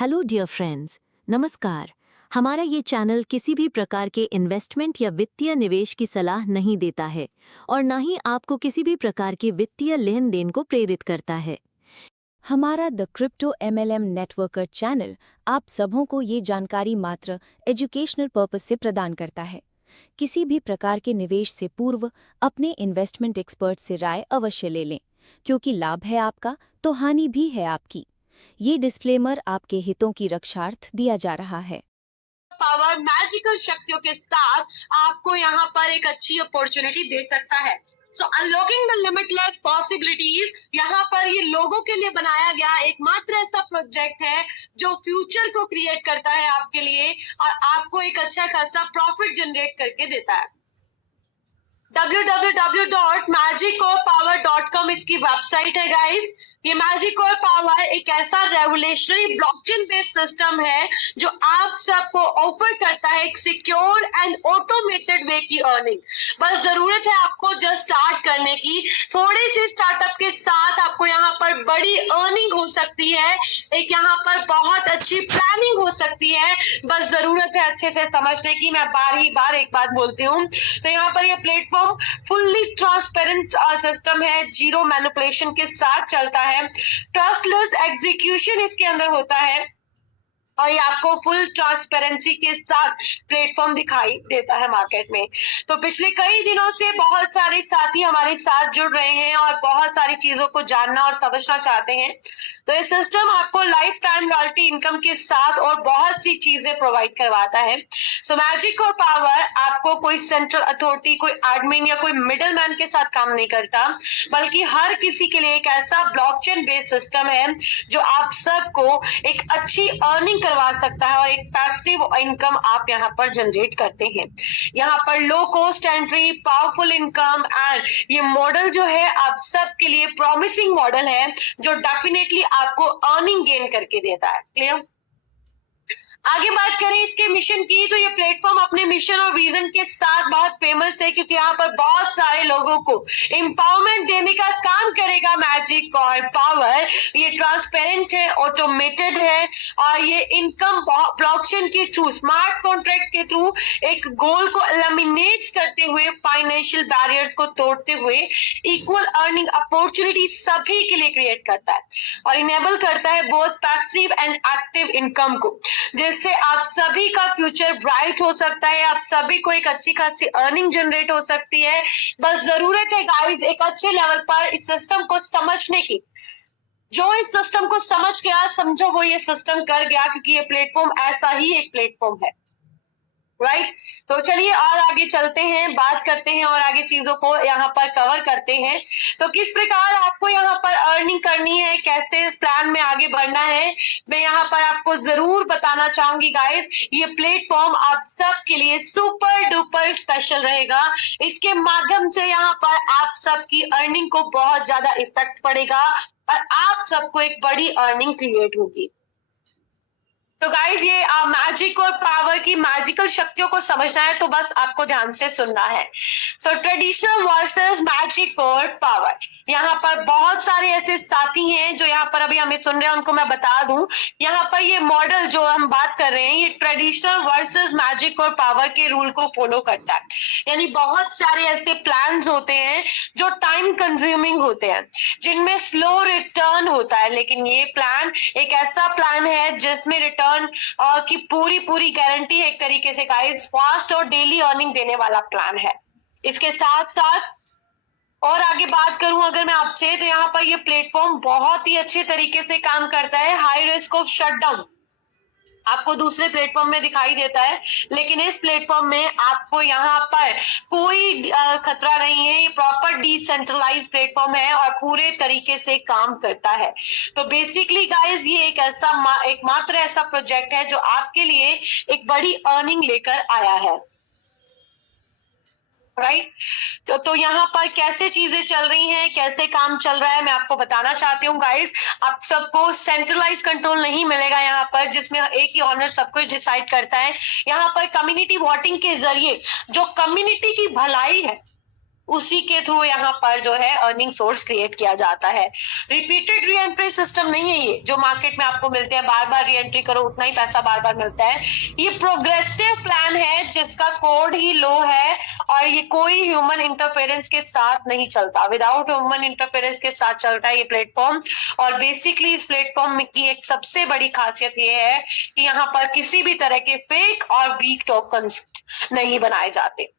Hello dear friends, नमस्कार। हमारा ये चैनल किसी भी प्रकार के इन्वेस्टमेंट या वित्तीय निवेश की सलाह नहीं देता है और ना ही आपको किसी भी प्रकार के वित्तीय लेन देन को प्रेरित करता है। हमारा the crypto MLM networker channel आप सबों को ये जानकारी मात्र एजुकेशनल पर्पस से प्रदान करता है। किसी भी प्रकार के निवेश से पूर्व अपने इन्वेस्टमेंट एक्सपर्ट से राय अवश्य ले लें, क्योंकि लाभ है आपका तो हानि भी है आपकी। ये डिस्क्लेमर आपके हितों की रक्षार्थ दिया जा रहा है। पावर मैजिकल शक्तियों के साथ आपको यहाँ पर एक अच्छी अपॉर्चुनिटी दे सकता है। सो अनलॉकिंग द लिमिटलेस पॉसिबिलिटीज, यहाँ पर ये लोगों के लिए बनाया गया एकमात्र ऐसा प्रोजेक्ट है जो फ्यूचर को क्रिएट करता है आपके लिए और आपको एक अच्छा खासा प्रॉफिट जनरेट करके देता है। www.magicorpower.com इसकी वेबसाइट है गाइस। ये मैजिक और पावर एक ऐसा रेवोल्यूशनरी ब्लॉकचेन बेस्ड सिस्टम है जो आप सबको ऑफर करता है एक सिक्योर एंड ऑटोमेटेड वे की अर्निंग। बस जरूरत है आपको जस्ट स्टार्ट करने की। थोड़े से स्टार्टअप के साथ आपको यहाँ पर बड़ी अर्निंग हो सकती है, एक यहाँ पर बहुत अच्छी प्लानिंग हो सकती है। बस जरूरत है अच्छे से समझने की। मैं बार एक बात बोलती हूँ। तो यहाँ पर ये प्लेटफॉर्म फुल्ली ट्रांसपेरेंट सिस्टम है, जीरो मैनिपुलेशन के साथ चलता है, ट्रस्टलेस एग्जीक्यूशन इसके अंदर होता है और ये आपको फुल ट्रांसपेरेंसी के साथ प्लेटफॉर्म दिखाई देता है मार्केट में। तो पिछले कई दिनों से बहुत सारे साथी हमारे साथ जुड़ रहे हैं और बहुत सारी चीजों को जानना और समझना चाहते हैं। तो ये सिस्टम आपको लाइफ टाइम रॉयल्टी इनकम के साथ और बहुत सी चीजें प्रोवाइड करवाता है। सो मैजिक और पावर आपको कोई सेंट्रल अथॉरिटी, कोई एडमिन या कोई मिडल मैन के साथ काम नहीं करता, बल्कि हर किसी के लिए एक ऐसा ब्लॉकचेन बेस्ड सिस्टम है जो आप सबको एक अच्छी अर्निंग करवा सकता है और एक पैसिव इनकम आप यहाँ पर जनरेट करते हैं। यहाँ पर low cost entry, powerful income and ये मॉडल जो है आप सबके लिए प्रॉमिसिंग मॉडल है जो डेफिनेटली आपको अर्निंग गेन करके देता है। क्लियर? आगे बात करें इसके मिशन की, तो ये प्लेटफॉर्म अपने मिशन और विजन के साथ बहुत फेमस है क्योंकि यहाँ पर बहुत सारे लोगों को एम्पावरमेंट देने का काम करेगा मैजिक और पावर। ये ट्रांसपेरेंट है, ऑटोमेटेड है और ये इनकम ब्लॉकचेन के थ्रू, स्मार्ट कॉन्ट्रैक्ट के थ्रू एक गोल को एलिमिनेट करते हुए, फाइनेंशियल बैरियर्स को तोड़ते हुए इक्वल अर्निंग अपॉर्चुनिटी सभी के लिए क्रिएट करता है और इनेबल करता है both passive and active income को, जिससे आप सभी का फ्यूचर ब्राइट हो सकता है, आप सभी को एक अच्छी खासी अर्निंग जनरेट हो सकती है। बस जरूरत है गाइस एक अच्छे लेवल पर इस सिस्टम को समझने की। जो इस सिस्टम को समझ गया, समझो वो ये सिस्टम कर गया, क्योंकि ये प्लेटफॉर्म ऐसा ही एक प्लेटफॉर्म है। राइट? तो चलिए और आगे चलते हैं, बात करते हैं और आगे चीजों को यहाँ पर कवर करते हैं। तो किस प्रकार आपको यहाँ पर अर्निंग करनी है, कैसे इस प्लान में आगे बढ़ना है, मैं यहाँ पर आपको जरूर बताना चाहूंगी गाइस। ये प्लेटफॉर्म आप सबके लिए सुपर डुपर स्पेशल रहेगा। इसके माध्यम से यहाँ पर आप सबकी अर्निंग को बहुत ज्यादा इफेक्ट पड़ेगा और आप सबको एक बड़ी अर्निंग क्रिएट होगी। तो गाइज ये मैजिक और पावर की मैजिकल शक्तियों को समझना है तो बस आपको ध्यान से सुनना है। सो ट्रेडिशनल वर्सेस मैजिक और पावर, यहाँ पर बहुत सारे ऐसे साथी हैं जो यहाँ पर अभी हमें सुन रहे हैं, उनको मैं बता दूं यहाँ पर ये मॉडल जो हम बात कर रहे हैं ये ट्रेडिशनल वर्सेस मैजिक और पावर के रूल को फॉलो करता है। यानी बहुत सारे ऐसे प्लान्स होते हैं जो टाइम कंज्यूमिंग होते हैं, जिनमें स्लो रिटर्न होता है, लेकिन ये प्लान एक ऐसा प्लान है जिसमें रिटर्न की पूरी गारंटी है, एक तरीके से गाइस फास्ट और डेली अर्निंग देने वाला प्लान है। इसके साथ साथ और आगे बात करूं अगर मैं आपसे, तो यहाँ पर ये प्लेटफॉर्म बहुत ही अच्छे तरीके से काम करता है। हाई रिस्क ऑफ शटडाउन आपको दूसरे प्लेटफॉर्म में दिखाई देता है, लेकिन इस प्लेटफॉर्म में आपको यहाँ पर कोई खतरा नहीं है। ये प्रॉपर डिसेंट्रलाइज प्लेटफॉर्म है और पूरे तरीके से काम करता है। तो बेसिकली गाइस ये एक मात्र ऐसा प्रोजेक्ट है जो आपके लिए एक बड़ी अर्निंग लेकर आया है। राइट? तो यहाँ पर कैसे चीजें चल रही हैं, कैसे काम चल रहा है, मैं आपको बताना चाहती हूँ गाइस। आप सबको सेंट्रलाइज कंट्रोल नहीं मिलेगा यहाँ पर जिसमें एक ही ऑनर सब कुछ डिसाइड करता है। यहाँ पर कम्युनिटी वोटिंग के जरिए जो कम्युनिटी की भलाई है उसी के थ्रू यहाँ पर जो है अर्निंग सोर्स क्रिएट किया जाता है। रिपीटेड री एंट्री सिस्टम नहीं है ये जो मार्केट में आपको मिलते हैं, बार बार री एंट्री करो उतना ही पैसा बार बार मिलता है। ये प्रोग्रेसिव प्लान है जिसका कोड ही लो है और ये कोई ह्यूमन इंटरफेरेंस के साथ नहीं चलता, विदाउट ह्यूमन इंटरफेरेंस के साथ चलता है ये प्लेटफॉर्म। और बेसिकली इस प्लेटफॉर्म की एक सबसे बड़ी खासियत ये है कि यहाँ पर किसी भी तरह के फेक और वीक टोकन्स नहीं बनाए जाते।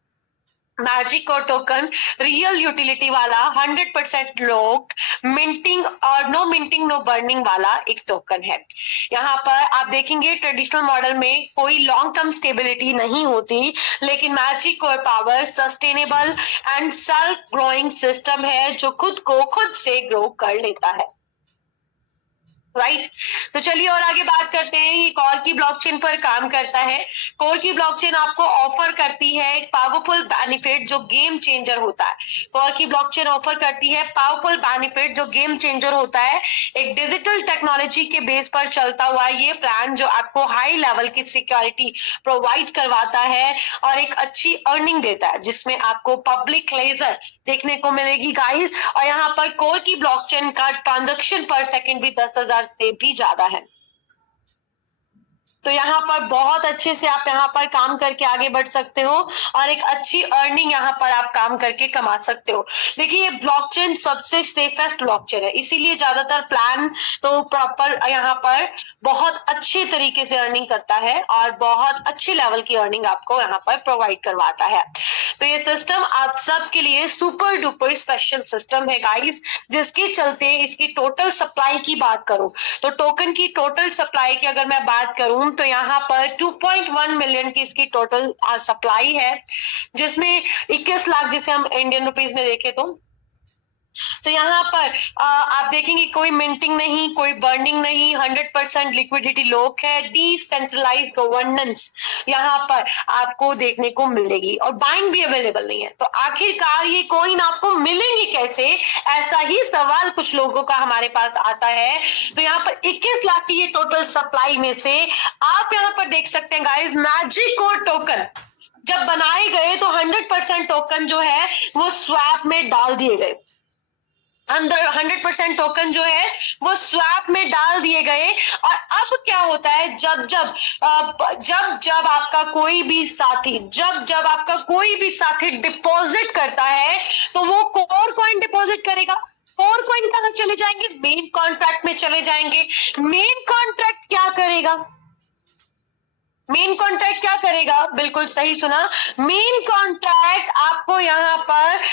मैजिक और टोकन रियल यूटिलिटी वाला 100% लोग मिंटिंग और नो मिंटिंग नो बर्निंग वाला एक टोकन है। यहाँ पर आप देखेंगे ट्रेडिशनल मॉडल में कोई लॉन्ग टर्म स्टेबिलिटी नहीं होती, लेकिन मैजिक और power sustainable and self growing system है जो खुद को खुद से ग्रो कर लेता है। राइट तो चलिए और आगे बात करते हैं। ये कोर की ब्लॉकचेन पर काम करता है। कोर की ब्लॉकचेन आपको ऑफर करती है एक पावरफुल बेनिफिट जो गेम चेंजर होता है। कोर की ब्लॉकचेन ऑफर करती है पावरफुल बेनिफिट जो गेम चेंजर होता है। एक डिजिटल टेक्नोलॉजी के बेस पर चलता हुआ ये प्लान जो आपको हाई लेवल की सिक्योरिटी प्रोवाइड करवाता है और एक अच्छी अर्निंग देता है जिसमें आपको पब्लिक लेजर देखने को मिलेगी गाइस। और यहाँ पर कोर की ब्लॉकचेन का ट्रांजैक्शन पर सेकंड भी 10,000 से भी ज्यादा है। तो यहाँ पर बहुत अच्छे से आप यहाँ पर काम करके आगे बढ़ सकते हो और एक अच्छी अर्निंग यहाँ पर आप काम करके कमा सकते हो। देखिए ये ब्लॉकचेन सबसे सेफेस्ट ब्लॉकचेन है, इसीलिए ज्यादातर प्लान तो प्रॉपर यहाँ पर बहुत अच्छे तरीके से अर्निंग करता है और बहुत अच्छे लेवल की अर्निंग आपको यहाँ पर प्रोवाइड करवाता है। तो ये सिस्टम आप सबके लिए सुपर डुपर स्पेशल सिस्टम है गाइस, जिसके चलते इसकी टोटल सप्लाई की बात करूं तो टोकन की टोटल सप्लाई की अगर मैं बात करूं तो यहाँ पर 2.1 मिलियन की इसकी टोटल सप्लाई है, जिसमें 21 लाख जिसे हम इंडियन रुपीस में देखें तो यहाँ पर आप देखेंगे कोई मिंटिंग नहीं, कोई बर्निंग नहीं, 100% लिक्विडिटी लॉक है, डिसेंट्रलाइज गवर्नेंस यहाँ पर आपको देखने को मिलेगी और बाइंग भी अवेलेबल नहीं है। तो आखिरकार ये कॉइन आपको मिलेंगे कैसे, ऐसा ही सवाल कुछ लोगों का हमारे पास आता है। तो यहाँ पर 21 लाख की ये टोटल सप्लाई में से आप यहाँ पर देख सकते हैं गाइस, मैजिक और टोकन जब बनाए गए तो 100% टोकन जो है वो स्वैप में डाल दिए गए। अंदर 100% टोकन जो है वो स्वैप में डाल दिए गए। और अब क्या होता है, जब आपका कोई भी साथी डिपॉजिट करता है तो वो कोर कॉइन डिपॉजिट करेगा। कोर कॉइन कहां चले जाएंगे, मेन कॉन्ट्रैक्ट में चले जाएंगे। मेन कॉन्ट्रैक्ट क्या करेगा, मेन कॉन्ट्रैक्ट क्या करेगा, बिल्कुल सही सुना, मेन कॉन्ट्रैक्ट आपको यहाँ पर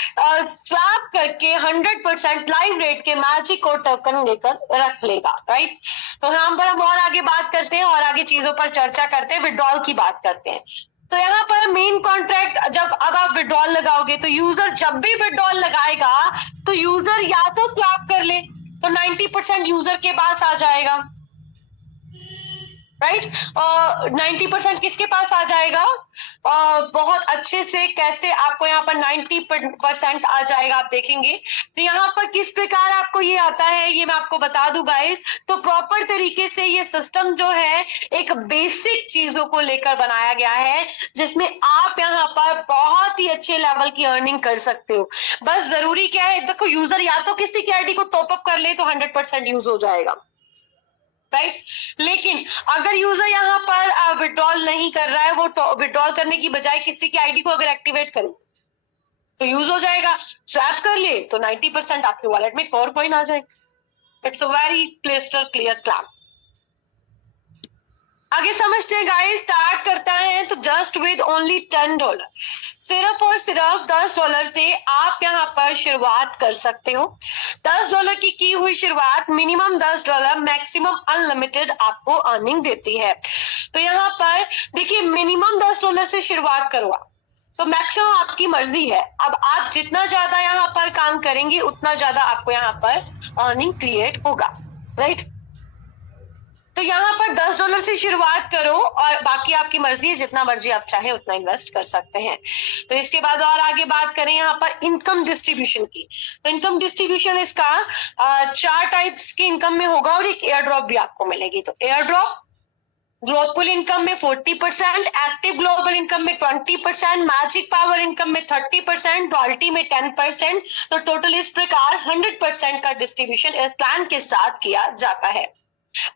स्वैप करके 100% लाइव रेट के मैजिक और टोकन लेकर रख लेगा। राइट तो यहाँ पर हम और आगे बात करते हैं और आगे चीजों पर चर्चा करते हैं, विड्रॉल की बात करते हैं। तो यहाँ पर मेन कॉन्ट्रैक्ट जब अब आप विड्रॉल लगाओगे तो यूजर जब भी विड्रॉल लगाएगा तो यूजर या तो स्वैप कर ले तो 90% यूजर के पास आ जाएगा। राइट 90% किसके पास आ जाएगा, बहुत अच्छे से कैसे आपको यहाँ पर 90% आ जाएगा आप देखेंगे। तो यहाँ पर किस प्रकार आपको ये आता है ये मैं आपको बता दूं गाइस। तो प्रॉपर तरीके से ये सिस्टम जो है एक बेसिक चीजों को लेकर बनाया गया है जिसमें आप यहाँ पर बहुत ही अच्छे लेवल की अर्निंग कर सकते हो। बस जरूरी क्या है, देखो यूजर या तो किसी की आईडी को टॉपअप कर ले तो 100% यूज हो जाएगा। राइट लेकिन अगर यूजर यहाँ पर विड्रॉल नहीं कर रहा है, वो विड्रॉल करने की बजाय किसी की आईडी को अगर एक्टिवेट करे तो यूज हो जाएगा। स्वैप कर ले तो 90% आपके वॉलेट में कोर कॉइन आ जाएगा। It's a very clear plan. आगे समझते हैं गाइस, स्टार्ट करता है तो जस्ट विद ओनली $10, सिर्फ और सिर्फ $10 से आप यहाँ पर शुरुआत कर सकते हो। $10 की हुई शुरुआत मिनिमम $10 मैक्सिमम अनलिमिटेड आपको अर्निंग देती है। तो यहाँ पर देखिए मिनिमम $10 से शुरुआत करो तो मैक्सिमम आपकी मर्जी है। अब आप जितना ज्यादा यहाँ पर काम करेंगे उतना ज्यादा आपको यहाँ पर अर्निंग क्रिएट होगा। राइट तो यहाँ पर $10 से शुरुआत करो और बाकी आपकी मर्जी है, जितना मर्जी आप चाहे उतना इन्वेस्ट कर सकते हैं। तो इसके बाद और आगे बात करें यहाँ पर इनकम डिस्ट्रीब्यूशन की, तो इनकम डिस्ट्रीब्यूशन इसका 4 टाइप्स की इनकम में होगा और एक एयर ड्रॉप भी आपको मिलेगी। तो एयर ड्रॉप ग्रोथ पुल इनकम में 40%, एक्टिव ग्लोबल इनकम में 20%, मैजिक पावर इनकम में 30%, रॉयल्टी में 10%। तो टोटल इस प्रकार 100% का डिस्ट्रीब्यूशन इस प्लान के साथ किया जाता है।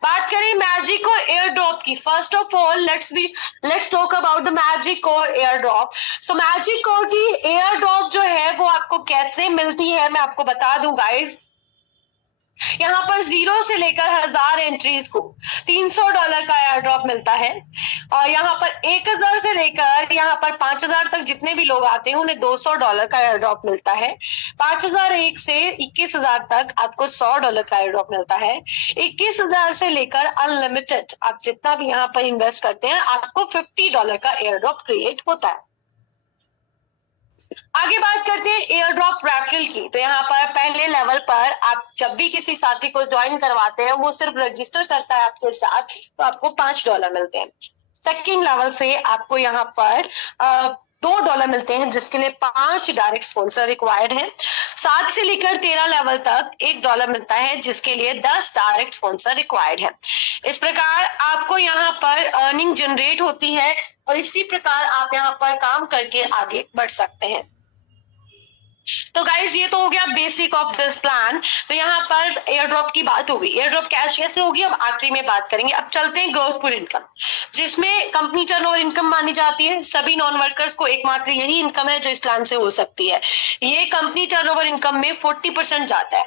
बात करें मैजिक और एयर ड्रॉप की, first of all let's talk about the magic और एयर ड्रॉप। सो मैजिक और की एयर ड्रॉप जो है वो आपको कैसे मिलती है मैं आपको बता दूं गाइस। यहाँ पर 0 से लेकर 1000 एंट्रीज को $300 का एयर ड्रॉप मिलता है, और यहाँ पर 1000 से लेकर यहाँ पर 5000 तक जितने भी लोग आते हैं उन्हें $200 का एयर ड्रॉप मिलता है। 5001 से 21000 तक आपको $100 का एयर ड्रॉप मिलता है। 21000 से लेकर अनलिमिटेड आप जितना भी यहाँ पर इन्वेस्ट करते हैं आपको $50 का एयर ड्रॉप क्रिएट होता है। आगे बात करते हैं एयर ड्रॉप रेफरल की। तो यहाँ पर पहले लेवल पर आप जब भी किसी साथी को ज्वाइन करवाते हैं वो सिर्फ रजिस्टर करता है आपके साथ, तो आपको $5 मिलते हैं। सेकेंड लेवल से आपको यहाँ पर $2 मिलते हैं जिसके लिए 5 डायरेक्ट स्पॉन्सर रिक्वायर्ड है। 7 से लेकर 13 लेवल तक $1 मिलता है जिसके लिए 10 डायरेक्ट स्पॉन्सर रिक्वायर्ड है। इस प्रकार आपको यहाँ पर अर्निंग जनरेट होती है और इसी प्रकार आप यहाँ पर काम करके आगे बढ़ सकते हैं। तो गाइज ये तो हो गया बेसिक ऑफ दिस प्लान। तो यहाँ पर एयर ड्रॉप की बात होगी, एयर ड्रॉप कैश कैसे होगी अब आखिरी में बात करेंगे। अब चलते हैं ग्रोथ पुल इनकम, जिसमें कंपनी टर्नओवर इनकम मानी जाती है। सभी नॉन वर्कर्स को एकमात्र यही इनकम है जो इस प्लान से हो सकती है। ये कंपनी टर्नओवर इनकम में 40% जाता है।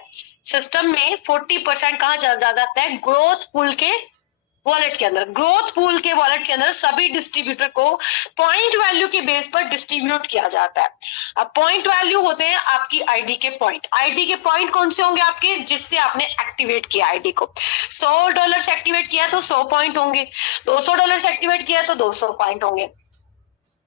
सिस्टम में 40% कहाँ जाता है? ग्रोथ पुल के वॉलेट के अंदर। ग्रोथ पूल के वॉलेट के अंदर सभी डिस्ट्रीब्यूटर को पॉइंट वैल्यू के बेस पर डिस्ट्रीब्यूट किया जाता है। अब पॉइंट वैल्यू होते हैं आपकी आईडी के पॉइंट। आईडी के पॉइंट कौन से होंगे आपके? जिससे आपने एक्टिवेट किया आईडी को। $100 से एक्टिवेट किया तो 100 पॉइंट होंगे, $200 से एक्टिवेट किया तो 200 पॉइंट होंगे,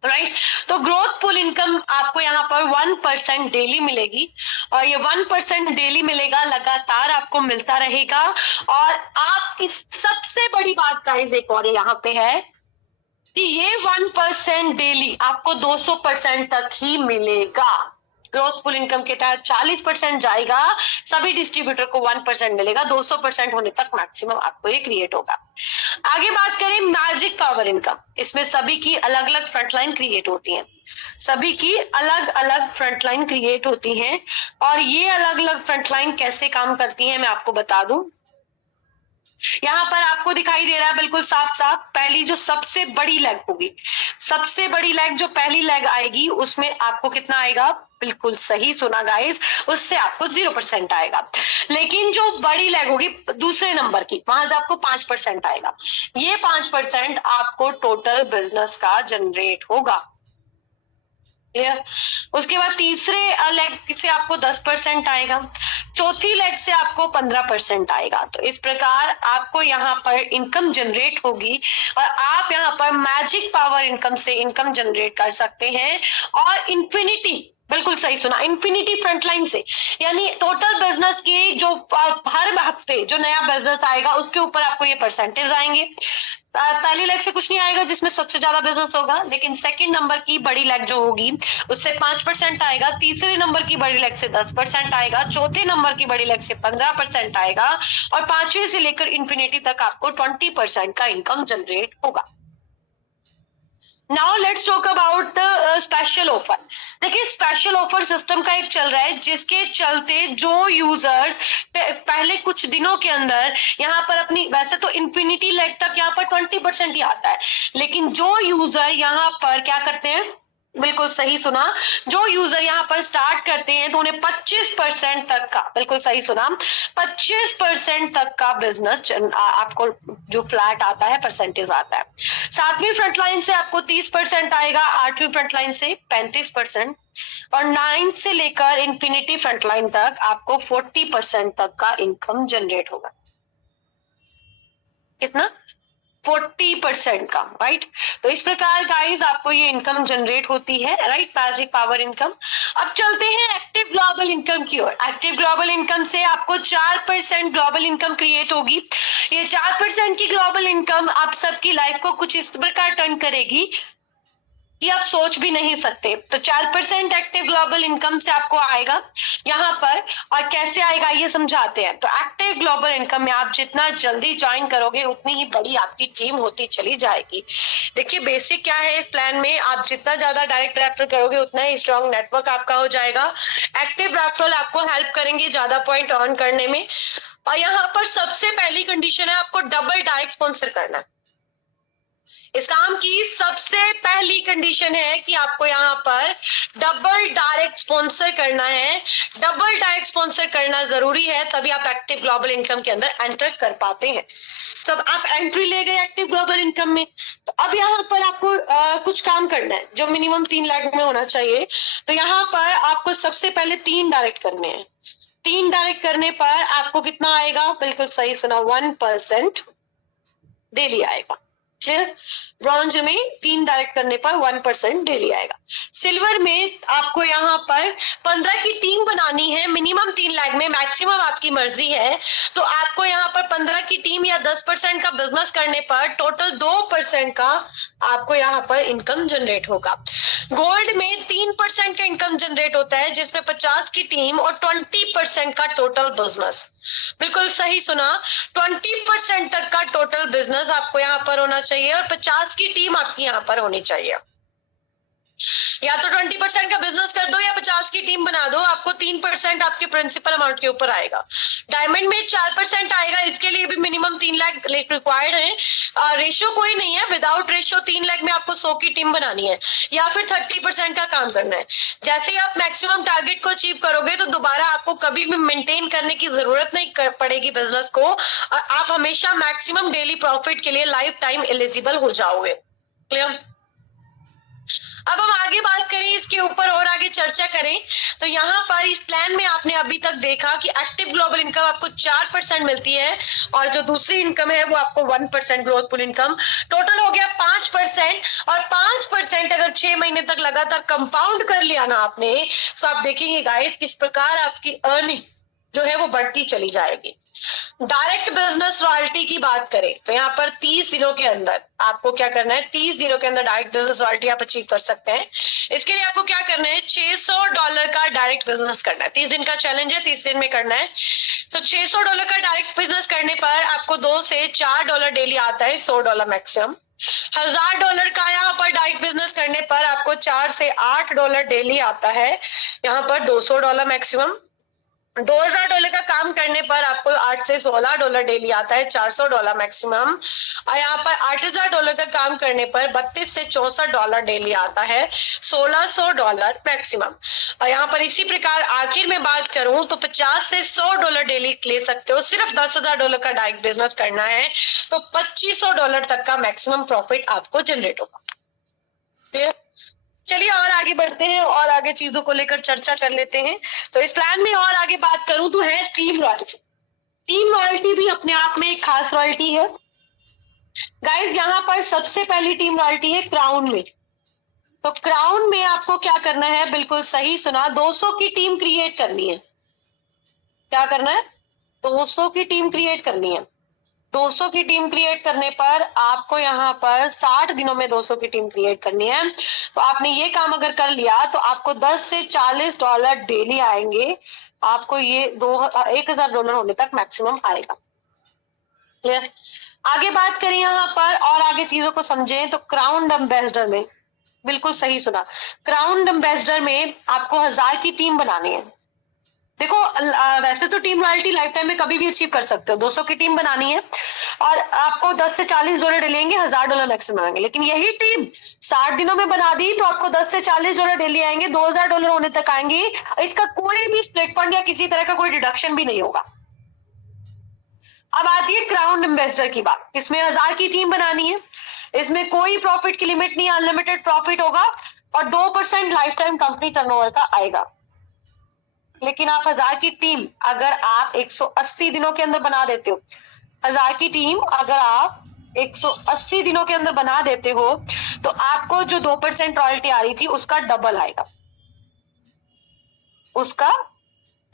राइट। तो ग्रोथ पुल इनकम आपको यहाँ पर 1% डेली मिलेगी, और ये 1% डेली मिलेगा, लगातार आपको मिलता रहेगा। और आप इस सबसे बड़ी बात गाइस एक और यहाँ पे है कि ये 1% डेली आपको 200% तक ही मिलेगा। ग्रोथ पुल इनकम के तहत 40% जाएगा, सभी डिस्ट्रीब्यूटर को 1% मिलेगा, 200% होने तक मैक्सिमम आपको ये क्रिएट होगा। आगे बात करें मैजिक पावर इनकम, इसमें सभी की अलग अलग फ्रंटलाइन क्रिएट होती हैं। सभी की अलग अलग फ्रंटलाइन क्रिएट होती हैं, और ये अलग अलग फ्रंटलाइन कैसे काम करती हैं मैं आपको बता दूं। यहाँ पर आपको दिखाई दे रहा है बिल्कुल साफ साफ, पहली जो सबसे बड़ी लेग होगी, सबसे बड़ी लेग जो पहली लेग आएगी उसमें आपको कितना आएगा? बिल्कुल सही सुना गाइस, उससे आपको 0% आएगा। लेकिन जो बड़ी लेग होगी दूसरे नंबर की, वहां से आपको 5% आएगा। ये 5% आपको टोटल बिजनेस का जनरेट होगा। क्लियर? उसके बाद तीसरे लेग से आपको 10% आएगा, चौथी लेग से आपको 15% आएगा। तो इस प्रकार आपको यहाँ पर इनकम जनरेट होगी, और आप यहाँ पर मैजिक पावर इनकम से इनकम जनरेट कर सकते हैं। और इन्फिनिटी, बिल्कुल सही सुना, इन्फिनिटी फ्रंटलाइन से, यानी टोटल बिजनेस की जो हर हफ्ते जो नया बिजनेस आएगा उसके ऊपर आपको ये परसेंटेज आएंगे। पहली लेग से कुछ नहीं आएगा जिसमें सबसे ज्यादा बिजनेस होगा, लेकिन सेकंड नंबर की बड़ी लेग जो होगी उससे 5% आएगा, तीसरे नंबर की बड़ी लेग से 10% आएगा, चौथे नंबर की बड़ी लेग से 15% आएगा, और पांचवे से लेकर इन्फिनिटी तक आपको 20% का इनकम जनरेट होगा। Now let's talk about the special offer. देखिए स्पेशल ऑफर सिस्टम का एक चल रहा है, जिसके चलते जो यूजर्स पहले कुछ दिनों के अंदर यहाँ पर अपनी, वैसे तो इन्फिनिटी लेग तक यहाँ पर 20% ही आता है, लेकिन जो यूजर यहाँ पर क्या करते हैं, बिल्कुल सही सुना, जो यूजर यहाँ पर स्टार्ट करते हैं तो उन्हें 25% तक का, बिल्कुल सही सुना, 25% तक का बिजनेस आपको जो फ्लैट आता है परसेंटेज आता है। 7वीं फ्रंटलाइन से आपको 30% आएगा, 8वीं फ्रंटलाइन से 35%, और 9 से लेकर इन्फिनिटी फ्रंटलाइन तक आपको 40% तक का इनकम जनरेट होगा। कितना? 40% का, राइट। तो इस प्रकार गाइस आपको ये इनकम जनरेट होती है, राइट, मैजिक पावर इनकम। अब चलते हैं एक्टिव ग्लोबल इनकम की ओर। एक्टिव ग्लोबल इनकम से आपको 4% ग्लोबल इनकम क्रिएट होगी। ये 4% की ग्लोबल इनकम आप सबकी लाइफ को कुछ इस प्रकार टर्न करेगी कि आप सोच भी नहीं सकते। तो 4% एक्टिव ग्लोबल इनकम से आपको आएगा यहाँ पर, और कैसे आएगा ये समझाते हैं। तो एक्टिव ग्लोबल इनकम में आप जितना जल्दी ज्वाइन करोगे उतनी ही बड़ी आपकी टीम होती चली जाएगी। देखिए बेसिक क्या है इस प्लान में, आप जितना ज्यादा डायरेक्ट रेफरल करोगे उतना ही स्ट्रॉन्ग नेटवर्क आपका हो जाएगा। एक्टिव रेफरल आपको हेल्प करेंगे ज्यादा पॉइंट अर्न करने में। और यहाँ पर सबसे पहली कंडीशन है आपको डबल डायरेक्ट स्पॉन्सर करना है। इस काम की सबसे पहली कंडीशन है कि आपको यहाँ पर डबल डायरेक्ट स्पॉन्सर करना है। डबल डायरेक्ट स्पॉन्सर करना जरूरी है, तभी आप एक्टिव ग्लोबल इनकम के अंदर एंटर कर पाते हैं। जब आप एंट्री ले गए एक्टिव ग्लोबल इनकम में, तो अब यहाँ पर आपको कुछ काम करना है जो मिनिमम 3 लाख में होना चाहिए। तो यहाँ पर आपको सबसे पहले 3 डायरेक्ट करने हैं। 3 डायरेक्ट करने पर आपको कितना आएगा, बिल्कुल सही सुना, 1% डेली आएगा। क्लियर? ब्रॉन्ज में 3 डायरेक्ट करने पर 1% डेली आएगा। सिल्वर में आपको यहाँ पर 15 की टीम बनानी है, मिनिमम 3 लाख में, मैक्सिमम आपकी मर्जी है। तो आपको यहाँ पर 15 की टीम या 10% का बिजनेस करने पर टोटल 2% का आपको यहाँ पर इनकम जनरेट होगा। गोल्ड में 3% का इनकम जनरेट होता है, जिसमें 50 की टीम और 20% का टोटल बिजनेस। बिल्कुल सही सुना, 20% तक का टोटल बिजनेस आपको यहाँ पर होना चाहिए और 50 की टीम आपकी यहाँ पर होनी चाहिए। या तो 20% का बिजनेस कर दो या 50 की टीम बना दो, आपको 3% आपके प्रिंसिपल अमाउंट के ऊपर आएगा। डायमंड में 4% आएगा, इसके लिए भी मिनिमम 3 लाख रिक्वायर्ड है। रेशियो कोई नहीं है, विदाउट रेशियो 3 लाख में आपको 100 की टीम बनानी है या फिर 30% का काम करना है। जैसे ही आप मैक्सिमम टारगेट को अचीव करोगे तो दोबारा आपको कभी भी मेंटेन करने की जरूरत नहीं पड़ेगी बिजनेस को, और आप हमेशा मैक्सिमम डेली प्रॉफिट के लिए लाइफ टाइम एलिजिबल हो जाओगे। क्लियर? अब हम आगे बात करें इसके ऊपर और आगे चर्चा करें, तो यहाँ पर इस प्लान में आपने अभी तक देखा कि एक्टिव ग्लोबल इनकम आपको 4% मिलती है और जो दूसरी इनकम है वो आपको 1% ग्रोथ पुल इनकम, टोटल हो गया 5%। और 5% अगर 6 महीने तक लगातार कंपाउंड कर लिया ना आपने, तो आप देखेंगे गाइस किस प्रकार आपकी अर्निंग जो है वो बढ़ती चली जाएगी। डायरेक्ट बिजनेस रॉयल्टी की बात करें तो यहाँ पर 30 दिनों के अंदर आपको क्या करना है, 30 दिनों के अंदर डायरेक्ट बिजनेस रॉयल्टी आप अचीव कर सकते हैं। इसके लिए आपको क्या करना है, $600 का डायरेक्ट बिजनेस करना है। 30 दिन का चैलेंज है, 30 दिन में करना है। तो $600 का डायरेक्ट बिजनेस करने पर आपको $2 से $4 डेली आता है, $100 मैक्सिमम। $1000 का यहाँ पर डायरेक्ट बिजनेस करने पर आपको $4 से $8 डेली आता है, यहाँ पर $200 मैक्सिमम। $2000 का काम करने पर आपको $8 से $16 डेली आता है, $400 मैक्सिमम। और यहाँ पर $8000 का काम करने पर $32 से $64 डेली आता है, $1600 मैक्सिमम। और यहाँ पर इसी प्रकार आखिर में बात करूं तो $50 से $100 डेली ले सकते हो। सिर्फ $10,000 का डायरेक्ट बिजनेस करना है तो $2500 तक का मैक्सिमम प्रॉफिट आपको जनरेट होगा। क्लियर? चलिए और आगे बढ़ते हैं और आगे चीजों को लेकर चर्चा कर लेते हैं। तो इस प्लान में और आगे बात करूं तो है टीम रॉयल्टी। टीम रॉयल्टी भी अपने आप में एक खास रॉयल्टी है गाइस। यहाँ पर सबसे पहली टीम रॉयल्टी है क्राउन में। तो क्राउन में आपको क्या करना है, बिल्कुल सही सुना, 200 की टीम क्रिएट करनी है। क्या करना है, 200 की टीम क्रिएट करनी है। 200 की टीम क्रिएट करने पर आपको यहाँ पर 60 दिनों में 200 की टीम क्रिएट करनी है। तो आपने ये काम अगर कर लिया तो आपको $10 से $40 डेली आएंगे। आपको ये $1000 होने तक मैक्सिमम आएगा। क्लियर? आगे बात करें यहाँ पर और आगे चीजों को समझें तो क्राउन एम्बेसडर में, बिल्कुल सही सुना, क्राउन एम्बेसडर में आपको 1000 की टीम बनानी है। देखो वैसे तो टीम रॉयल्टी लाइफ टाइम में कभी भी अचीव कर सकते हो, 200 की टीम बनानी है और आपको $10 से $40 लेंगे, $1000 मैक्सिमम आएंगे। लेकिन यही टीम 60 दिनों में बना दी तो आपको $10 से $40 डेली आएंगे, $2000 होने तक आएंगे। इसका कोई भी स्प्लिट फंड या किसी तरह का कोई डिडक्शन भी नहीं होगा। अब आती है क्राउन इन्वेस्टर की बात। इसमें 1000 की टीम बनानी है, इसमें कोई प्रॉफिट की लिमिट नहीं, अनलिमिटेड प्रॉफिट होगा और 2% लाइफ टाइम कंपनी टर्नओवर का आएगा। लेकिन आप 1000 की टीम अगर आप 180 दिनों के अंदर बना देते हो, 1000 की टीम अगर आप 180 दिनों के अंदर बना देते हो तो आपको जो 2% रॉयल्टी आ रही थी उसका डबल आएगा, उसका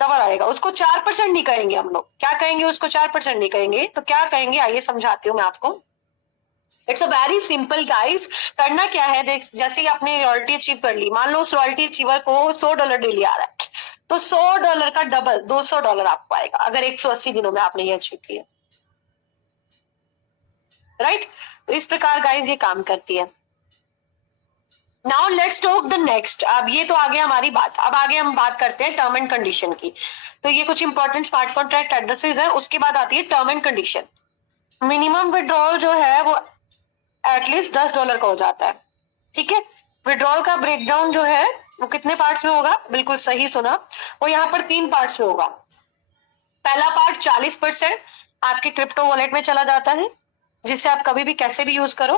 डबल आएगा। उसको 4% नहीं कहेंगे हम लोग, क्या कहेंगे, उसको 4% नहीं कहेंगे। तो क्या कहेंगे, आइए समझाती हूँ मैं आपको। It's a very simple guys. करना क्या है, देख जैसे ही आपने रॉयल्टी अचीव कर ली, मान लो उस रॉयल्टी अचीवर को $100 डेली आ रहा है, तो $100 का डबल $200 आपको आएगा अगर 180 दिनों में आपने ये अचीव किया, राइट। तो इस प्रकार गाइस ये काम करती है। Now let's talk the next. अब ये तो आगे हमारी बात, अब आगे हम बात करते हैं टर्म एंड कंडीशन की। तो ये कुछ इंपॉर्टेंट स्मार्ट कॉन्ट्रैक्ट एड्रेसेस है, उसके बाद आती है term and condition. Minimum withdrawal जो है वो एटलीस्ट $10 का हो जाता है, ठीक है। विड्रॉल का ब्रेकडाउन जो है वो कितने पार्ट्स में होगा, बिल्कुल सही सुना, वो यहाँ पर 3 पार्ट्स में होगा। पहला पार्ट 40% आपके क्रिप्टो वॉलेट में चला जाता है, जिसे आप कभी भी कैसे भी यूज करो।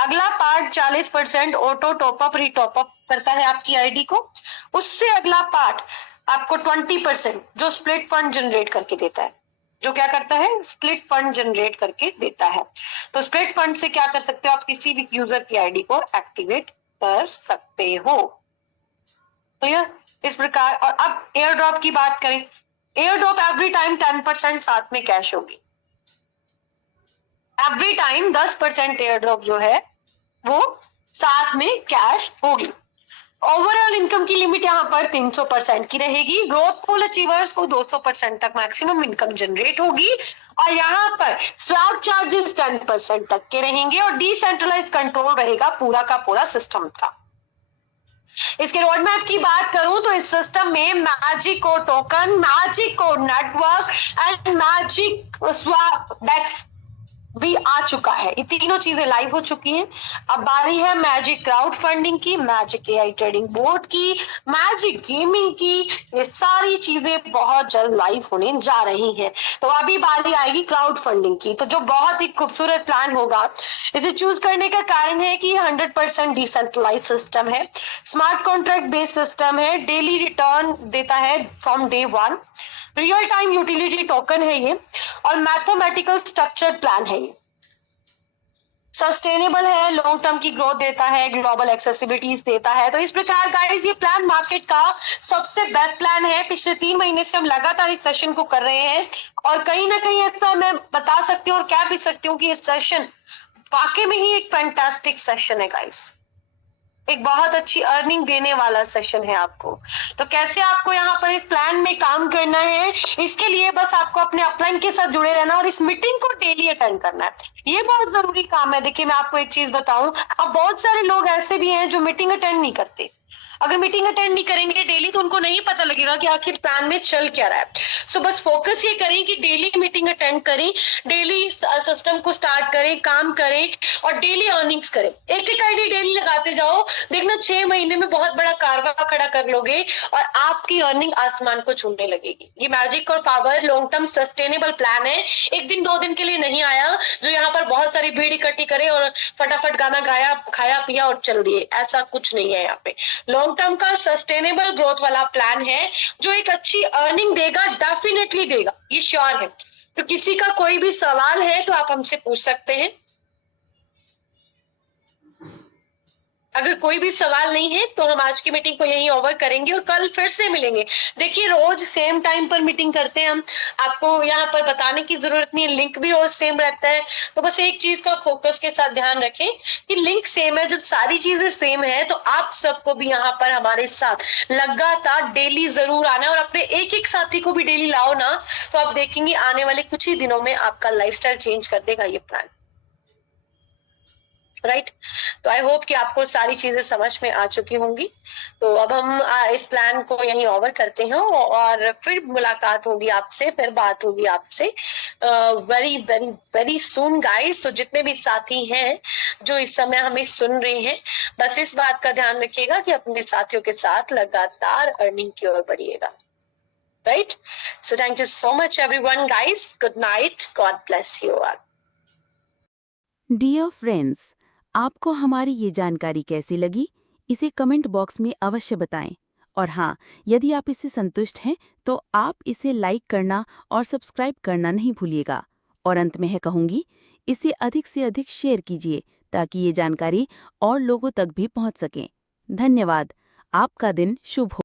अगला पार्ट 40% ऑटो टॉपअप रीटॉपअप करता है आपकी आईडी को। उससे अगला पार्ट आपको 20% जो स्प्लिट फंड जनरेट करके देता है, जो क्या करता है, स्प्लिट फंड जनरेट करके देता है। तो स्प्लिट फंड से क्या कर सकते हो, आप किसी भी यूजर की आईडी को एक्टिवेट कर सकते हो। क्लियर, इस प्रकार। और अब एयर ड्रॉप की बात करें, एयर ड्रॉप एवरी टाइम 10% साथ में कैश होगी। एवरी टाइम 10% एयर ड्रॉप जो है वो साथ में कैश होगी। ओवरऑल इनकम की लिमिट यहाँ पर 300% की रहेगी। ग्रोथ पूल अचीवर्स को 200% तक मैक्सिमम इनकम जनरेट होगी। और यहाँ पर स्वैप चार्जेस 10% तक के रहेंगे और डिसेंट्रलाइज कंट्रोल रहेगा पूरा का पूरा सिस्टम का। इसके रोड मैप की बात करूं तो इस सिस्टम में magic code token, magic code network and magic swap dex भी आ चुका है। ये तीनों चीजें लाइव हो चुकी हैं। अब बारी है मैजिक क्राउड फंडिंग की, मैजिक एआई ट्रेडिंग बोर्ड की, मैजिक गेमिंग की। ये सारी चीजें बहुत जल्द लाइव होने जा रही हैं। तो अभी बारी आएगी क्राउड फंडिंग की, तो जो बहुत ही खूबसूरत प्लान होगा। इसे चूज करने का कारण है कि 100% डिसेंट्रलाइज सिस्टम है, स्मार्ट कॉन्ट्रैक्ट बेस्ड सिस्टम है, डेली रिटर्न देता है from day 1, real time utility token है ये, और मैथमेटिकल स्ट्रक्चर्ड प्लान है ये। सस्टेनेबल है, लॉन्ग टर्म की ग्रोथ देता है, ग्लोबल एक्सेसिबिलिटीज देता है। तो इस प्रकार गाइस ये प्लान मार्केट का सबसे बेस्ट प्लान है। पिछले 3 महीने से हम लगातार इस सेशन को कर रहे हैं और कहीं ना कहीं ऐसा मैं बता सकती हूँ और कह भी सकती हूँ कि ये सेशन वाकई में ही एक फैंटास्टिक सेशन है गाइस, एक बहुत अच्छी अर्निंग देने वाला सेशन है आपको। तो कैसे आपको यहाँ पर इस प्लान में काम करना है, इसके लिए बस आपको अपने अपलाइन के साथ जुड़े रहना और इस मीटिंग को डेली अटेंड करना है। ये बहुत जरूरी काम है। देखिए मैं आपको एक चीज बताऊं, अब बहुत सारे लोग ऐसे भी हैं जो मीटिंग अटेंड नहीं करते। अगर मीटिंग अटेंड नहीं करेंगे डेली तो उनको नहीं पता लगेगा कि आखिर प्लान में चल क्या रहा है। सो बस फोकस ये करें कि डेली मीटिंग अटेंड करें, डेली सिस्टम को स्टार्ट करें, काम करें और डेली अर्निंग्स करें। एक एक आईडी डेली लगाते जाओ, देखना 6 महीने में बहुत बड़ा कारवा खड़ा कर लोगे और आपकी अर्निंग आसमान को छूने लगेगी। ये मैजिक और power long term sustainable plan है, एक दिन 2 दिन के लिए नहीं आया जो यहाँ पर बहुत सारी भीड़ इकट्ठी करे और फटाफट गाना गाया, खाया पिया और चल दिए। ऐसा कुछ नहीं है यहाँ पे। लॉन्ग टर्म का सस्टेनेबल ग्रोथ वाला प्लान है जो एक अच्छी अर्निंग देगा, डेफिनेटली देगा, ये श्योर है। तो किसी का कोई भी सवाल है तो आप हमसे पूछ सकते हैं। अगर कोई भी सवाल नहीं है तो हम आज की मीटिंग को यहीं ओवर करेंगे और कल फिर से मिलेंगे। देखिए रोज सेम टाइम पर मीटिंग करते हैं हम, आपको यहाँ पर बताने की जरूरत नहीं है, लिंक भी रोज सेम रहता है। तो बस एक चीज का फोकस के साथ ध्यान रखें कि लिंक सेम है, जब सारी चीजें सेम है तो आप सबको भी यहाँ पर हमारे साथ लगातार डेली जरूर आना है और अपने एक एक साथी को भी डेली लाओ ना, तो आप देखेंगे आने वाले कुछ ही दिनों में आपका लाइफस्टाइल चेंज कर देगा ये प्लान, राइट। तो आई होप कि आपको सारी चीजें समझ में आ चुकी होंगी। तो अब हम इस प्लान को यहीं ओवर करते हैं और फिर मुलाकात होगी आपसे, फिर बात होगी आपसे very very very soon guys. तो जितने भी साथी हैं जो इस समय हमें सुन रहे हैं, बस इस बात का ध्यान रखिएगा कि अपने साथियों के साथ लगातार अर्निंग की ओर बढ़िएगा, right. So thank you so much everyone guys, good night, God bless you all. Dear friends, आपको हमारी ये जानकारी कैसी लगी, इसे कमेंट बॉक्स में अवश्य बताएं। और हाँ, यदि आप इससे संतुष्ट हैं तो आप इसे लाइक करना और सब्सक्राइब करना नहीं भूलिएगा। और अंत में कहूँगी, इसे अधिक से अधिक शेयर कीजिए ताकि ये जानकारी और लोगों तक भी पहुँच सके। धन्यवाद। आपका दिन शुभ हो।